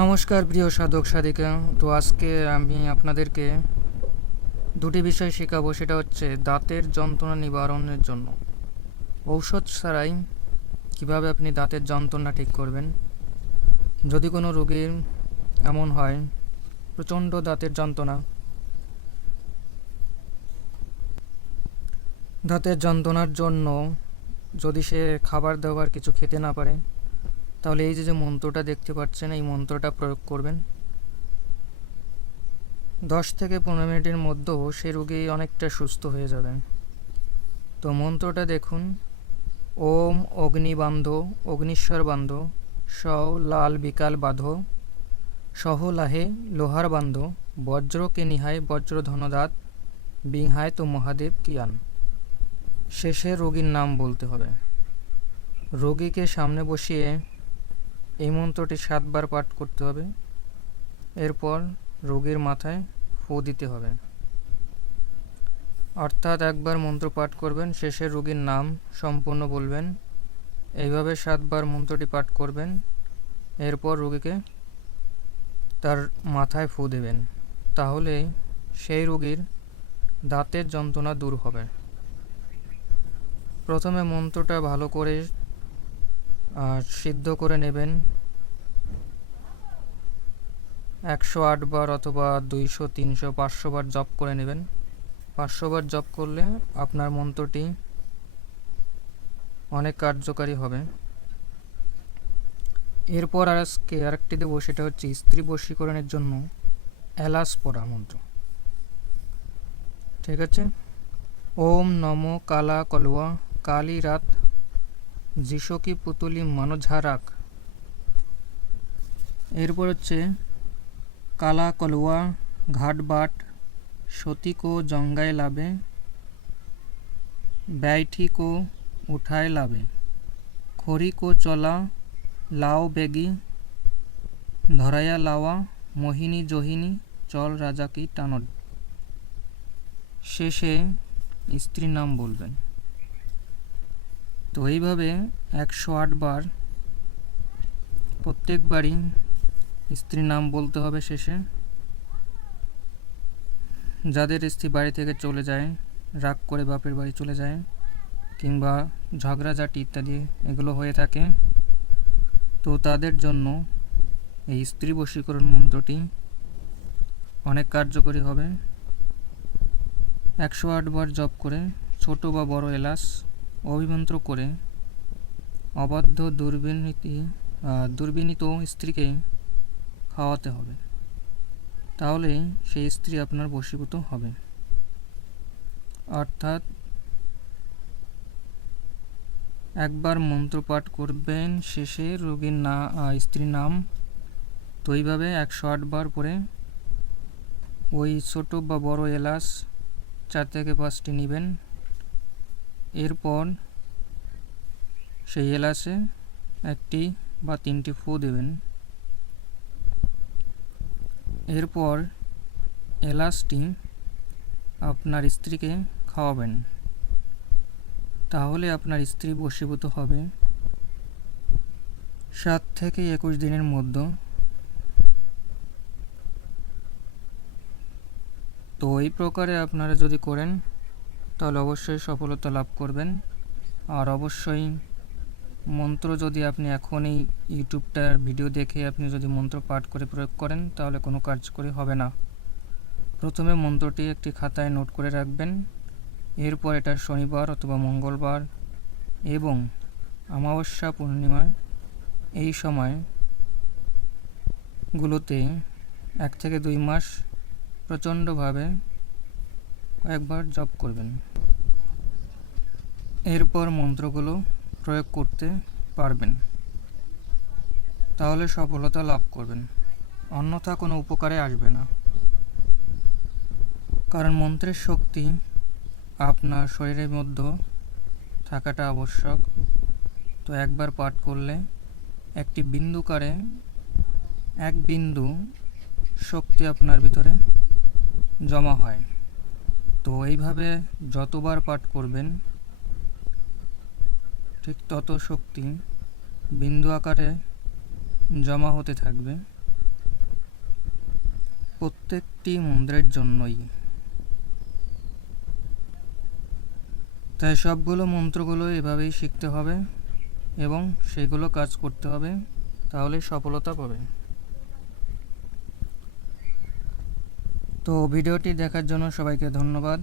নমস্কার প্রিয় সাধক সাধিকা। তো আজকে আমি আপনাদেরকে দুটি বিষয় শেখাবো। সেটা হচ্ছে দাঁতের যন্ত্রণা নিবারণের জন্য ঔষধ ছাড়াই কিভাবে আপনি দাঁতের যন্ত্রণা ঠিক করবেন। যদি কোনো রোগীর এমন হয় প্রচণ্ড দাঁতের যন্ত্রণার জন্য যদি সে খাবার দাবার কিছু খেতে না পারে, তাহলে এই যে মন্ত্রটা দেখতে পাচ্ছেন, এই মন্ত্রটা প্রয়োগ করবেন। 10 থেকে 15 মিনিটের মধ্যেও সে রোগী অনেকটা সুস্থ হয়ে যাবেন। তো মন্ত্রটা দেখুন: ওম অগ্নিবান্ধ অগ্নিশ্বর বান্ধ স লাল বিকাল বাঁধো সহ লাহে লোহার বান্ধ বজ্রকে নিহায় বজ্র ধনদাত বিহায় তো মহাদেব কিয়ান। শেষে রোগীর নাম বলতে হবে। রোগীকে সামনে বসিয়ে এই মন্ত্রটি 7 বার পাঠ করতে হবে। এরপর রোগীর মাথায় ফু দিতে হবে। অর্থাৎ একবার মন্ত্র পাঠ করবেন, শেষে রোগীর নাম সম্পূর্ণ বলবেন। এইভাবে 7 বার মন্ত্রটি পাঠ করবেন। এরপর রোগীকে তার মাথায় ফু দেবেন। তাহলে সেই রোগীর দাঁতের যন্ত্রণা দূর হবে। প্রথমে মন্ত্রটা ভালো করে সিদ্ধ করে নেবেন। 108 বার অথবা 200, 300, 500 বার জপ করে নেবেন। 500 বার জপ করলে আপনার মন্ত্রটি অনেক কার্যকারী হবে। এরপর আজকে আরেকটি দেবো, সেটা হচ্ছে স্ত্রী বশীকরণের জন্য এলাচ পড়া মন্ত্র। ঠিক আছে? ওম নমো কালা কলুয়া কালী রাত যিশকি পুতুলি মানঝারাক। এরপর হচ্ছে কালা কলুয়া ঘাট বাট সতী কো জঙ্গায় লাভে बैठी को उठाए लावे खरी को चला लाओ बेगी धराया लावा मोहिनी जोहिनी चल राजा की टानद। শেষে স্ত্রীর নাম বলবেন। তো এইভাবে 108 বার প্রত্যেকবারই স্ত্রীর নাম বলতে হবে শেষে। যাদের স্ত্রী বাড়ি থেকে চলে যায়, রাগ করে বাপের বাড়ি চলে যায়, কিংবা ঝগড়াঝাটি ইত্যাদি এগুলো হয়ে থাকে, তো তাদের জন্য এই স্ত্রী বশীকরণ মন্ত্রটি অনেক কার্যকরী হবে। 108 বার জপ করে ছোট বা বড় এলাচ অভিমন্ত্র করে অবাধ্য দুর্বিনীত স্ত্রীকে খাওয়াতে হবে। তাহলে সেই স্ত্রী আপনার বশীভূত হবে। অর্থাৎ একবার মন্ত্র পাঠ করবেন, শেষে রোগীর স্ত্রীর নাম। তো এইভাবে 108 বার পরে ওই ছোট বা বড় এলাচ 4 থেকে 5টি নেবেন। এরপর সেই এলাচে 1টি বা 3টি ফু দেবেন। এরপর এলাচটি আপনার স্ত্রীকে খাওয়াবেন। তাহলে আপনার স্ত্রী বশীভূত হবে 7 থেকে 21 দিনের মধ্যে। তো এই প্রকারে আপনারা যদি করেন তাহলে অবশ্যই সফলতা লাভ করবেন। আর অবশ্যই মন্ত্র যদি আপনি এখনই ইউটিউবটার ভিডিও দেখে আপনি যদি মন্ত্র পাঠ করে প্রয়োগ করেন তাহলে কোনো কার্যকরী হবে না। প্রথমে মন্ত্রটি একটি খাতায় নোট করে রাখবেন। এরপর এটা শনিবার অথবা মঙ্গলবার এবং অমাবস্যা পূর্ণিমায় এই সময়গুলোতে 1 থেকে 2 মাস প্রচণ্ডভাবে কয়েকবার জপ করবেন। এরপর মন্ত্রগুলো প্রয়োগ করতে পারবেন, তাহলে সফলতা লাভ করবেন। অন্যথা কোনো উপকারে আসবে না, কারণ মন্ত্রের শক্তি আপনার শরীরের মধ্যে থাকাটা আবশ্যক। তো একবার পাঠ করলে একটি বিন্দুকারে 1 বিন্দু শক্তি আপনার ভিতরে জমা হয়। তো এইভাবে যতবার পাঠ করবেন ঠিক তত শক্তি বিন্দু আকারে জমা হতে থাকবে। প্রত্যেকটি মন্ত্রের জন্যই। তাই সবগুলো মন্ত্রগুলো এভাবেই শিখতে হবে এবং সেগুলো কাজ করতে হবে, তাহলে সফলতা পাবে। তো ভিডিওটি দেখার জন্য সবাইকে ধন্যবাদ।